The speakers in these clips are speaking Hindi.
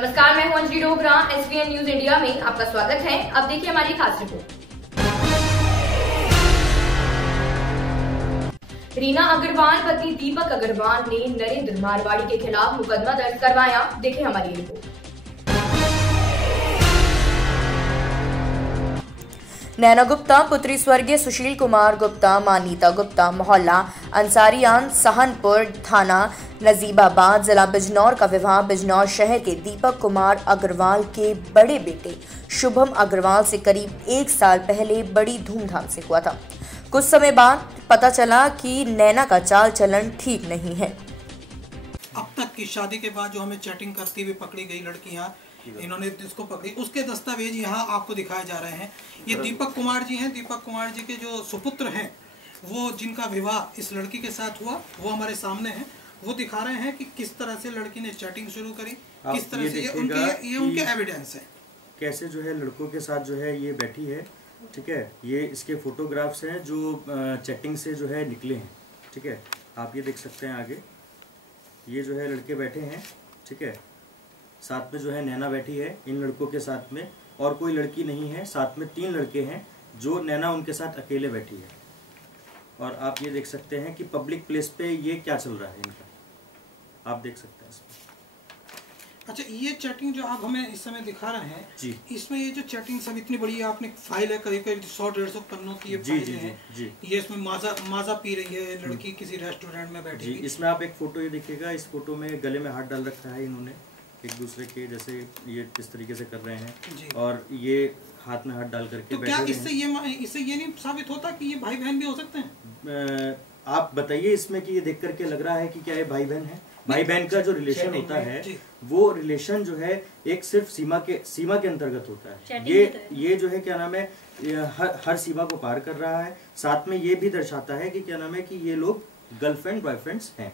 नमस्कार, मैं हूं Anjali Dogra. SVN news India में आपका स्वागत है। अब देखिए हमारी खास रिपोर्ट। रीना अग्रवाल पति दीपक अग्रवाल ने नरेंद्र मारवाड़ी के खिलाफ मुकदमा दर्ज करवाया। देखिए हमारी रिपोर्ट। नैना गुप्ता पुत्री स्वर्गीय सुशील कुमार गुप्ता, मानीता गुप्ता, मोहल्ला अंसारियान, सहनपुर, थाना नजीबाबाद, जिला बिजनौर का विवाह बिजनौर शहर के दीपक कुमार अग्रवाल के बड़े बेटे शुभम अग्रवाल से करीब 1 साल पहले बड़ी धूमधाम से हुआ था। कुछ समय बाद पता चला कि नैना का चाल चलन ठीक नहीं है। अब तक की शादी के बाद जो हमें चैटिंग करती हुई पकड़ी गई लड़कियां, इन्होंने जिसको पकड़ी उसके दस्तावेज यहाँ आपको दिखाए जा रहे हैं। ये दीपक कुमार जी हैं। दीपक कुमार जी के जो सुपुत्र हैं, वो जिनका विवाह इस लड़की के साथ हुआ, वो हमारे सामने हैं। वो दिखा रहे हैं कि किस तरह से लड़की ने चैटिंग शुरू करी, किस तरह से ये उनके एविडेंस है। कैसे जो है लड़कों के साथ जो है ये बैठी है, ठीक है। ये इसके फोटोग्राफ्स हैं जो चैटिंग से जो है निकले हैं, ठीक है। आप ये देख सकते हैं आगे, ये जो है लड़के बैठे हैं, ठीक है। साथ में जो है नैना बैठी है इन लड़कों के साथ में, और कोई लड़की नहीं है। साथ में 3 लड़के हैं जो नैना उनके साथ अकेले बैठी है। और आप ये देख सकते हैं कि पब्लिक प्लेस पे ये क्या चल रहा है इनका, आप देख सकते हैं इसमें। अच्छा, ये चैटिंग जो आप हमें इस समय दिखा रहे हैं जी, इसमें ये जो चैटिंग सब इतनी बड़ी आपने फाइल है, करीब 100-150 पन्नों की ये फाइल है। जी। ये इसमें माजा पी रही है लड़की किसी रेस्टोरेंट में बैठी। इसमें आप एक फोटो ये देखिएगा, इस फोटो में गले में हाथ डाल रखा है इन्होंने एक दूसरे के, जैसे ये इस तरीके से कर रहे हैं और ये हाथ में हाथ डाल करके तो क्या इससे ये नहीं साबित होता कि ये भाई बहन भी हो सकते हैं? आप बताइए इसमें कि ये देख करके लग रहा है कि क्या ये भाई बहन है? भाई बहन का जो रिलेशन होता है वो रिलेशन जो है एक सिर्फ सीमा के अंतर्गत होता है। ये जो है क्या नाम है, हर सीमा को पार कर रहा है। साथ में ये भी दर्शाता है कि क्या नाम है कि ये लोग गर्लफ्रेंड बॉयफ्रेंड्स हैं,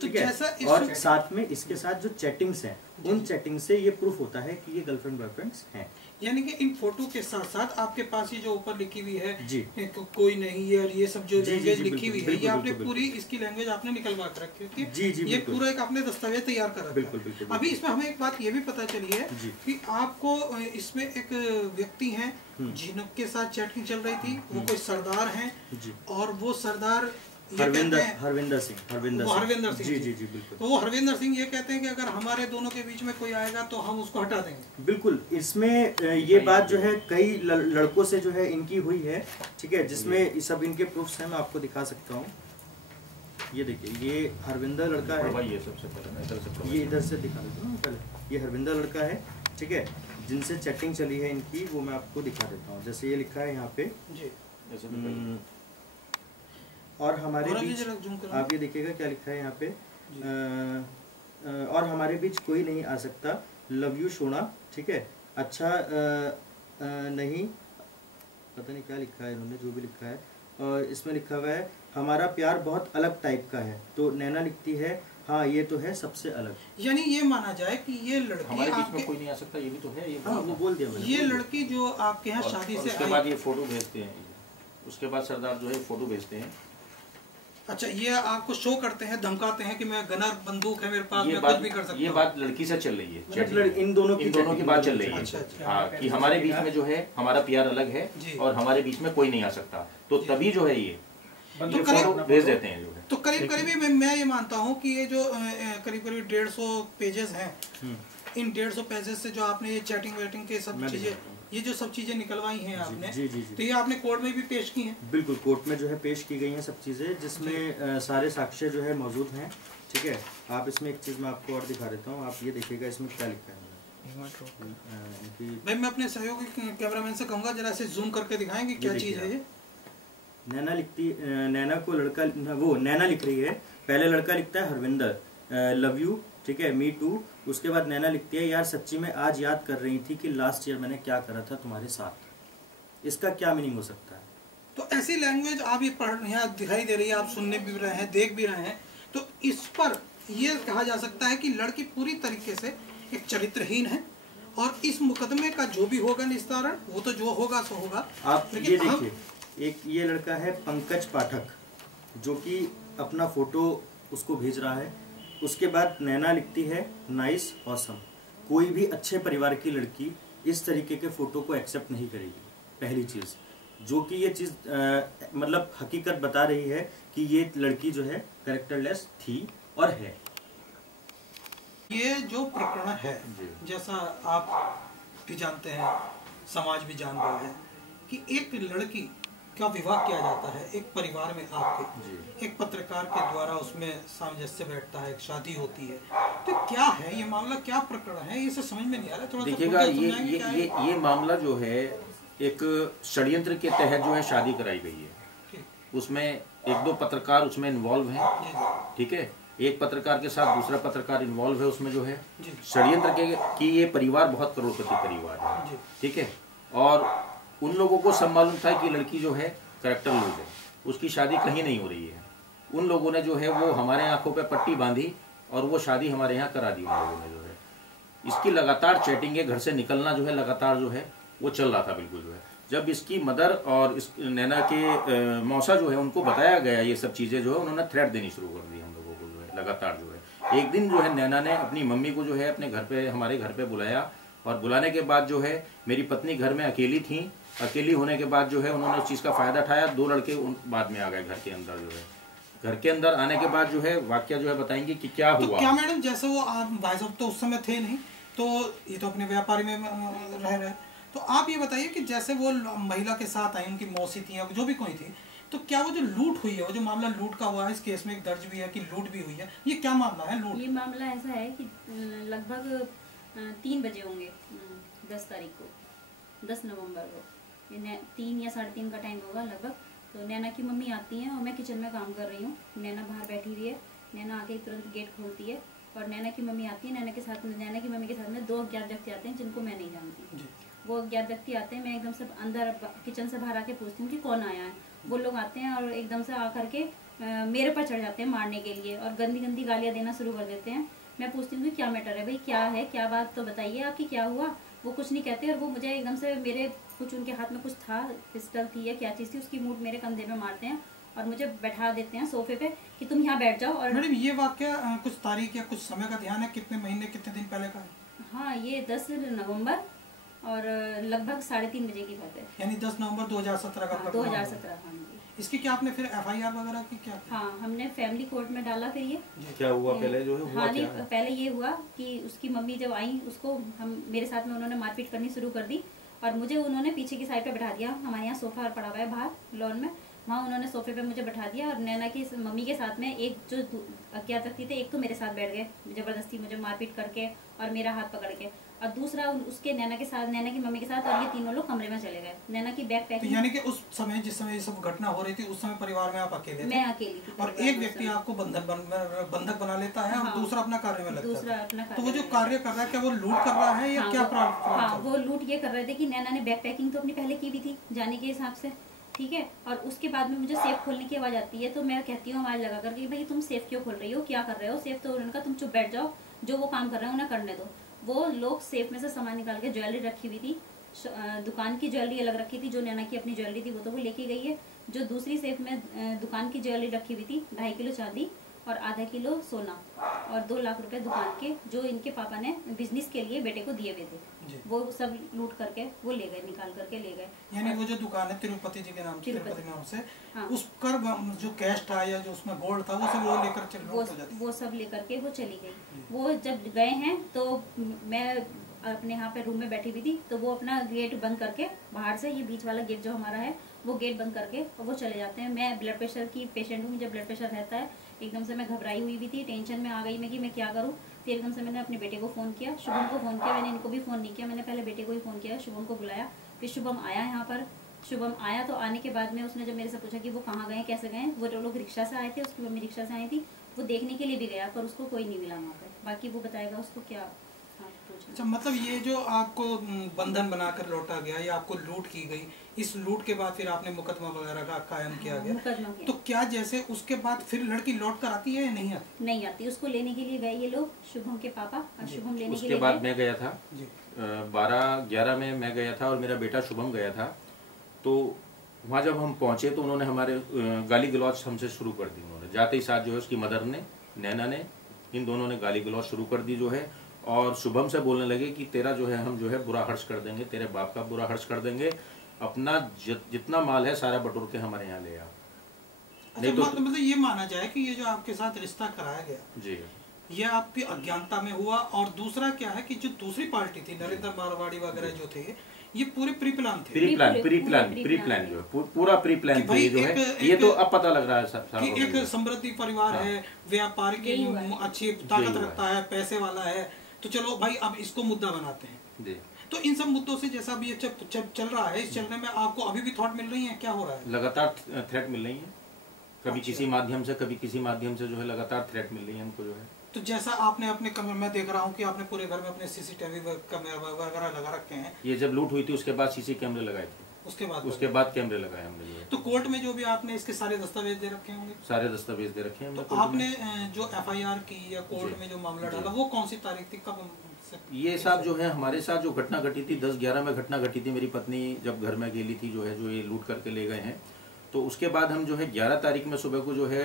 ठीक है। और साथ में इसके साथ जो चैटिंग्स हैं, उन चैटिंग से ये प्रूफ होता है कि ये गर्लफ्रेंड बॉयफ्रेंड्स हैं। यानी कि इन फोटो के साथ साथ आपके पास ये जो ऊपर लिखी हुई है जी, कोई नहीं है, और ये सब जो लैंग्वेज लिखी हुई है, ये आपने पूरी इसकी लैंग्वेज आपने निकलवा कर रखी है जी, ये पूरा एक आपने दस्तावेज तैयार कर रखा है। अभी इसमें हमें एक बात ये भी पता चली है कि आपको इसमें एक व्यक्ति है जिनके साथ चैटिंग चल रही थी, वो कोई सरदार है, और वो सरदार हरविंदर सिंह जी बिल्कुल। तो वो हरविंदर सिंह ये कहते हैं कि अगर हमारे दोनों के बीच में कोई आएगा तो हम उसको हटा देंगे। बिल्कुल, इसमें ये बात जो है कई लड़कों से जो है इनकी हुई है, ठीक है, जिसमें सब इनके प्रूफ्स हैं। मैं आपको दिखा सकता हूँ। ये देखिए, ये हरविंदर लड़का है, ये सबसे पहले ये इधर से दिखा देता हूँ पहले। ये हरविंदर लड़का है, ठीक है, जिनसे चैटिंग चली है इनकी, वो मैं आपको दिखा देता हूँ। जैसे ये लिखा है यहाँ पे और हमारे बीच, आप ये देखिएगा क्या लिखा है यहाँ पे, और हमारे बीच कोई नहीं आ सकता, लव यू सोना, ठीक है। अच्छा नहीं, पता नहीं क्या लिखा है इन्होंने, जो भी लिखा है। और इसमें लिखा हुआ है हमारा प्यार बहुत अलग टाइप का है। तो नैना लिखती है हाँ ये तो है सबसे अलग। यानी ये माना जाए कि ये लड़की हमारे बीच में कोई नहीं आ सकता, ये भी तो है। ये हाँ, वो बोल दिया मैंने। ये लड़की जो आपके यहाँ शादी से उसके बाद ये फोटो भेजते हैं, उसके बाद सरदार जो है फोटो भेजते हैं। अच्छा, ये आपको शो करते हैं, धमकाते हैं कि मैं गनर बंदूक है मेरे पास, मैं कुछ भी कर सकता हूं। ये बात लड़की से चल रही है, इन दोनों की बात चल रही है। अच्छा। हाँ, कि हमारे बीच में जो है हमारा प्यार अलग है और हमारे बीच में कोई नहीं आ सकता, तो तभी जो है ये फोटो भेज देते हैं जो है। तो करीब मैं ये मानता हूँ कि ये जो करीब 150 पेजेस हैं, इन 150 पेजेस से जो आपने ये चैटिंग वेटिंग के सब चीजें, ये जो सब चीजें निकलवाई हैं आपने, जी। तो ये आपने कोर्ट में भी पेश की हैं? बिल्कुल, कोर्ट में जो है पेश की गई हैं सब चीज़ें, जिसमें सारे साक्ष्य जो है मौजूद हैं, ठीक है। आप इसमें एक चीज़ मैं आपको और दिखा देता हूँ। आप ये देखिएगा इसमें क्या लिखा है। भाई मैं अपने सहयोगी कैमरामैन से कहूँगा जरा से जूम करके दिखाएंगे क्या चीज़ है ये। नैना को लड़का, वो नैना लिख रही है। पहले लड़का लिखता है हरविंदर, लव यू, ठीक है, मी टू। उसके बाद नैना लिखती है यार सच्ची में आज याद कर रही थी कि लास्ट ईयर मैंने क्या करा था तुम्हारे साथ। इसका क्या मीनिंग हो सकता है? तो ऐसी लैंग्वेज आप ये पढ़ यहाँ दिखाई दे रही है, आप सुनने भी रहे हैं, देख भी रहे हैं, तो इस पर यह कहा जा सकता है कि लड़की पूरी तरीके से एक चरित्रहीन है, और इस मुकदमे का जो भी होगा निस्तारण, वो तो जो होगा सो होगा। आप ये देखिए, एक ये लड़का है पंकज पाठक, जो कि अपना फोटो उसको भेज रहा है। उसके बाद नैना लिखती है नाइस ऑसम। कोई भी अच्छे परिवार की लड़की इस तरीके के फोटो को एक्सेप्ट नहीं करेगी। पहली चीज जो कि ये चीज मतलब हकीकत बता रही है कि ये लड़की जो है कैरेक्टरलेस थी और है। ये जो प्रकरण है, जैसा आप भी जानते हैं, समाज भी जान रहा है कि एक लड़की का विवाह किया जाता है एक परिवार में आपके, एक पत्रकार के द्वारा उसमें सामंजस्य बैठता है, एक शादी होती है, तो क्या है ये मामला, क्या प्रकरण है, ये समझ में नहीं आ रहा। थोड़ा देखिएगा ये मामला जो है एक षड्यंत्र के तहत जो है शादी कराई गई है। उसमें एक दो पत्रकार उसमें इन्वॉल्व हैं, ठीक है, एक पत्रकार के साथ दूसरा पत्रकार इन्वॉल्व है उसमें जो है षड्यंत्र के कि ये परिवार बहुत करोड़पति परिवार है, ठीक है। और उन लोगों को सब मालूम था कि लड़की जो है कैरेक्टर लूज है, उसकी शादी कहीं नहीं हो रही है। उन लोगों ने जो है वो हमारे आंखों पे पट्टी बांधी और वो शादी हमारे यहाँ करा दी। उन लोगों ने जो है इसकी लगातार चैटिंग है, घर से निकलना जो है लगातार जो है वो चल रहा था बिल्कुल जो है। जब इसकी मदर और इस नैना के मौसा जो है उनको बताया गया ये सब चीज़ें जो है, उन्होंने थ्रेट देनी शुरू कर दी हम लोगों को जो है लगातार जो है। एक दिन जो है नैना ने अपनी मम्मी को जो है अपने घर पे, हमारे घर पे बुलाया और बुलाने के बाद जो है मेरी पत्नी घर में अकेली थी। अकेली होने के बाद जो है उन्होंने उस चीज़ का फ़ायदा उठाया। दो लड़के बाद में आ गए घर के अंदर जो है। घर के अंदर आने के बाद जो है वाकया जो है बताएंगे कि क्या हुआ। तो क्या मैडम, जैसे वो आप भाई साहब तो उस समय थे नहीं, तो ये तो अपने व्यापारी में रह रहे, तो आप ये बताइए कि जैसे वो महिला के साथ आई, उनकी मौसी थी या जो भी कोई थी, तो क्या वो जो लूट हुई है, वो जो मामला लूट का हुआ है, इस केस में एक दर्ज भी है कि लूट भी हुई है, ये क्या मामला है लूट? ये मामला ऐसा है कि लगभग 3 बजे होंगे 10 तारीख को, 10 नवंबर को, 3 या 3:30 का टाइम होगा लगभग। तो नैना की मम्मी आती हैं और मैं किचन में काम कर रही हूँ, नैना बाहर बैठी हुई है। नैना आके तुरंत गेट खोलती है और नैना की मम्मी आती है। नैना की मम्मी के साथ में 2 अज्ञात व्यक्ति आते हैं जिनको मैं नहीं जानती। वो अज्ञात व्यक्ति आते हैं, मैं एकदम से अंदर किचन से बाहर आके पूछती हूँ कि कौन आया है। वो लोग आते हैं और एकदम से आकर के मेरे पर चढ़ जाते हैं मारने के लिए और गंदी गंदी गालियाँ देना शुरू कर देते हैं। मैं पूछती हूँ कि क्या मैटर है भाई, क्या है, क्या बात, तो बताइए आपकी क्या हुआ। वो कुछ नहीं कहते और वो मुझे एकदम से मेरे कुछ उनके हाथ में कुछ था, पिस्टल थी या क्या चीज़ थी, उसकी मूठ मेरे कंधे में मारते हैं और मुझे बैठा देते हैं सोफे पे कि तुम यहाँ बैठ जाओ। और मैडम ये वाकया कुछ तारीख या कुछ समय का ध्यान है, कितने महीने कितने दिन पहले का है? हाँ, ये 10 नवंबर और लगभग 3:30 बजे की बात है, यानी 10 नवंबर 2017 का। 2017। हाँ जी। इसकी क्या आपने फिर FIR वगैरह की क्या? हाँ, हमने फैमिली कोर्ट में डाला। फिर ये क्या हुआ पहले जो है हुआ हाँ, क्या? पहले ये हुआ कि उसकी मम्मी जब आई, उसको मेरे साथ में उन्होंने मारपीट करनी शुरू कर दी और मुझे उन्होंने पीछे की साइड पे बैठा दिया। हमारे यहाँ सोफा पड़ा हुआ है बाहर लॉन में, वहाँ उन्होंने सोफे पे मुझे बैठा दिया और नैना की मम्मी के साथ में एक जो अज्ञात व्यक्ति थे, एक तो मेरे साथ बैठ गए जबरदस्ती मुझे मारपीट करके और मेरा हाथ पकड़ के, और दूसरा उसके नैना के साथ, नैना की मम्मी के साथ, और ये तीनों लोग कमरे में चले गए। नैना की बैग पैकिंग। तो यानी कि उस समय जिस समय ये सब घटना हो रही थी उस समय परिवार में आप अकेले थे? मैं अकेली थी और एक व्यक्ति आपको बंधक बना लेता है और दूसरा अपना कार्य में लगता है। दूसरा अपना तो वो जो कार्य कर रहा है क्या वो लूट कर रहा है या क्या? हाँ, वो लूट ये कर रहे थे कि नैना ने बैग पैकिंग तो अपनी पहले की भी थी जाने के हिसाब से, ठीक है, और उसके बाद में मुझे सेफ खोलने की आवाज़ आती है। तो मैं कहती हूँ आवाज़ लगा कर कि भाई तुम सेफ क्यों खोल रही हो, क्या कर रहे हो सेफ? तो उन्होंने कहा तुम चुप बैठ जाओ, जो वो काम कर रहे हैं उन्हें करने दो। वो लोग सेफ में से सामान निकाल के, ज्वेलरी रखी हुई थी, दुकान की ज्वेलरी अलग रखी थी, जो नैना की अपनी ज्वेलरी थी वो तो वो लेके गई है। जो दूसरी सेफ में दुकान की ज्वेलरी रखी हुई थी, 2.5 किलो चांदी और आधा किलो सोना और 2 लाख रुपए दुकान के, जो इनके पापा ने बिजनेस के लिए बेटे को दिए हुए थे, वो सब लूट करके वो ले गए, निकाल करके ले गए। यानी वो जो दुकान है तिरुपति जी के नाम, तिरुपति नाम से, उस पर जो कैश था या जो उसमें गोल्ड था वो सब वो लेकर वो सब लेकर के वो चली गई। वो जब गए हैं तो मैं अपने यहाँ पे रूम में बैठी हुई थी, तो वो अपना गेट बंद करके बाहर से, ये बीच वाला गेट जो हमारा है वो गेट बंद करके और वो चले जाते हैं। मैं ब्लड प्रेशर की पेशेंट हूँ, मुझे ब्लड प्रेशर रहता है। एकदम से मैं घबराई हुई भी थी, टेंशन में आ गई मैं कि मैं क्या करूँ। फिर एकदम से मैंने अपने बेटे को फ़ोन किया, शुभम को फ़ोन किया, मैंने इनको भी फ़ोन नहीं किया, मैंने पहले बेटे को ही फ़ोन किया, शुभम को बुलाया। फिर शुभम आया यहाँ पर, शुभम आया तो आने के बाद में उसने जब मेरे से पूछा कि वो कहाँ गए, कैसे गए, वो लोग रिक्शा से आए थे, उसकी मम्मी रिक्शा से आई थी, वो देखने के लिए भी गया पर उसको कोई नहीं मिला वहाँ पर। बाकी वो बताएगा उसको क्या। अच्छा, मतलब ये जो आपको बंधन बनाकर लौटा गया या आपको लूट की गई, इस लूट के बाद फिर आपने मुकदमा वगैरह का कायम किया गया, तो क्या जैसे उसके बाद फिर लड़की लौट कर आती है या नहीं आती? नहीं आती, उसको लेने के लिए गए ये लोग, शुभम के पापा, और शुभम लेने के लिए। उसके बाद मैं गया था 12-11 में मैं गया था और मेरा बेटा शुभम गया था। तो वहाँ जब हम पहुँचे तो उन्होंने हमारे गाली गलौज हमसे शुरू कर दी। उन्होंने जाते ही साथ जो है उसकी मदर ने, नैना ने, इन दोनों ने गाली गलौज शुरू कर दी जो है। और शुभम से बोलने लगे कि तेरा जो है हम जो है बुरा हर्ष कर देंगे, तेरे बाप का बुरा हर्ष कर देंगे, अपना जितना माल है सारा बटोर के हमारे यहाँ ले आ। नहीं तो मतलब ये माना जाए कि ये जो आपके साथ रिश्ता कराया गया जी, ये आपकी अज्ञानता में हुआ। और दूसरा क्या है कि जो दूसरी पार्टी थी नरेंद्र मारवाड़ी वगैरह जो थे, ये पूरे प्री प्लान थे। प्री प्लान जो है पूरा प्री प्लान थे जो है, ये तो अब पता लग रहा है कि एक समृद्धि परिवार है, व्यापार की अच्छी ताकत रखता है, पैसे वाला है, तो चलो भाई अब इसको मुद्दा बनाते हैं। तो इन सब मुद्दों से जैसा भी चल रहा है, इस चलने में आपको अभी भी थॉट मिल रही है, क्या हो रहा है? लगातार थ्रेट मिल रही है, कभी किसी माध्यम से कभी किसी माध्यम से जो है लगातार थ्रेट मिल रही है हमको जो है। तो जैसा आपने अपने कमरे में देख रहा हूँ कि आपने पूरे घर में अपने सीसीटीवी कैमरे वगैरह लगा रखे हैं। ये जब लूट हुई थी उसके बाद सीसी कैमरे लगाए थे, उसके बाद कैमरे लगाए हमने जो है। तो कोर्ट में जो भी आपने इसके सारे दस्तावेज दे रखे होंगे? सारे दस्तावेज दे रखे हैं। तो आपने जो FIR की या कोर्ट में जो मामला डाला वो कौन सी तारीख थी, कब? ये साहब जो है हमारे साथ जो घटना घटी थी 10-11 में घटना घटी थी। मेरी पत्नी जब घर में गेली थी जो है, जो ये लूट करके ले गए हैं, तो उसके बाद हम जो है 11 तारीख में सुबह को जो है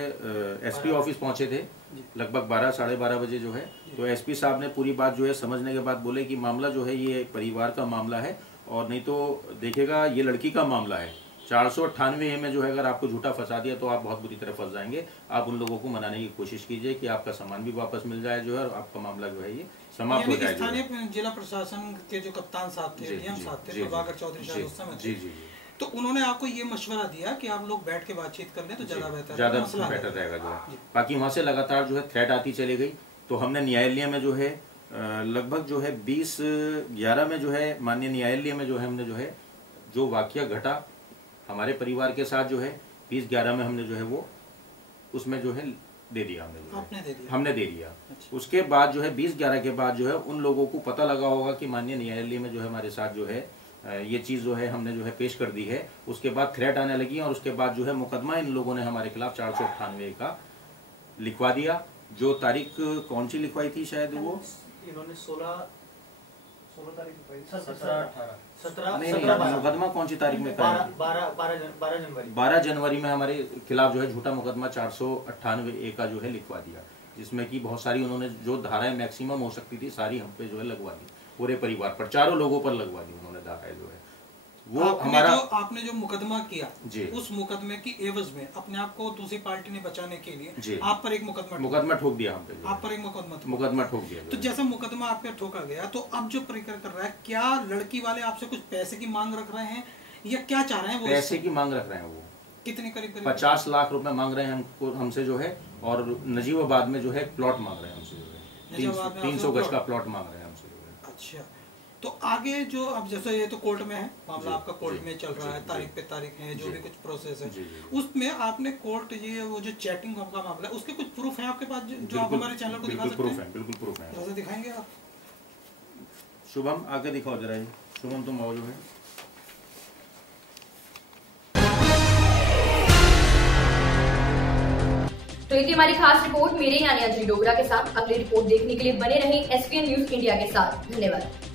SP ऑफिस पहुंचे थे लगभग 12 साढ़े 12 बजे जो है। तो SP साहब ने पूरी बात जो है समझने के बाद बोले कि मामला जो है ये परिवार का मामला है और नहीं तो देखेगा ये लड़की का मामला है। 498A में जो है अगर आपको झूठा फंसा दिया तो आप बहुत बुरी तरह फंस जाएंगे। आप उन लोगों को मनाने की कोशिश कीजिए कि आपका सामान भी वापस मिल जाए जो है, और आपका मामला जो है ये समाप्त हो जाए। स्थानीय जिला प्रशासन के जो कप्तान साहब थे, DM साहब थे, प्रभाकर चौधरी साहब उस समय थे, तो उन्होंने आपको ये मशवरा दिया कि आप लोग बैठ के बातचीत कर लें तो ज्यादा बेहतर रहेगा जो है। बाकी वहाँ से लगातार जो है थ्रेट आती चली गई। तो हमने न्यायालय में जो है लगभग जो है 20-11 में जो है माननीय न्यायालय में जो है हमने जो है जो वाकया घटा हमारे परिवार के साथ जो है 20-11 में हमने जो है वो उसमें जो है दे दिया हमने दे दिया। उसके बाद जो है 20-11 के बाद जो है उन लोगों को पता लगा होगा कि माननीय न्यायालय में जो है हमारे साथ जो है ये चीज जो है हमने जो है पेश कर दी है। उसके बाद थ्रेट आने लगी और उसके बाद जो है मुकदमा इन लोगों ने हमारे खिलाफ 498 का लिखवा दिया। जो तारीख कौन सी लिखवाई थी शायद वो इन्होंने 16 तारीख लिखवाई, 17 मुकदमा कौन सी तारीख में? 12 जनवरी में हमारे खिलाफ जो है झूठा मुकदमा 498A का जो है लिखवा दिया, जिसमें कि बहुत सारी उन्होंने जो धाराएं मैक्सिमम हो सकती थी सारी हम पे जो है लगवा दी, पूरे परिवार पर 4 लोगों पर लगवा दी उन्होंने धाराएं जो है। वो हमारा आपने जो मुकदमा किया उस मुकदमे की एवज में अपने आप को दूसरी पार्टी ने बचाने के लिए आप पर एक मुकदमा ठोक दिया हम पे, आप पर एक मुकदमा ठोक दिया। तो जैसा मुकदमा आप पे ठोका गया तो अब जो प्रकरण कर रहा है, क्या लड़की वाले आपसे कुछ पैसे की मांग रख रहे हैं या क्या चाह रहे हैं? वो पैसे की मांग रख रहे हैं। वो कितनी करीब 50 लाख रुपए मांग रहे हैं हमसे जो है, और नजीबाबाद में जो है प्लॉट मांग रहे हैं हमसे जो है 300 गज का प्लॉट मांग रहे हैं हमसे जो है। अच्छा, तो आगे जो अब जैसे ये तो कोर्ट में है मामला, आपका कोर्ट में चल रहा है, तारीख पे तारीख है, जो भी कुछ प्रोसेस है उसमें आपने कोर्ट ये वो जो चैटिंग का मामला है उसके कुछ प्रूफ है आपके पास जो आप हमारे चैनल को दिखा सकते हैं? बिल्कुल प्रूफ है। जैसे दिखाएंगे आप? शुभम आगे दिखाओ जरा, शुभम तुम आओ जो है। तो ये थी हमारी खास रिपोर्ट मेरे यानी अंजलि डोगरा के साथ। अगली रिपोर्ट देखने के लिए बने रहें SPN न्यूज इंडिया के साथ। धन्यवाद।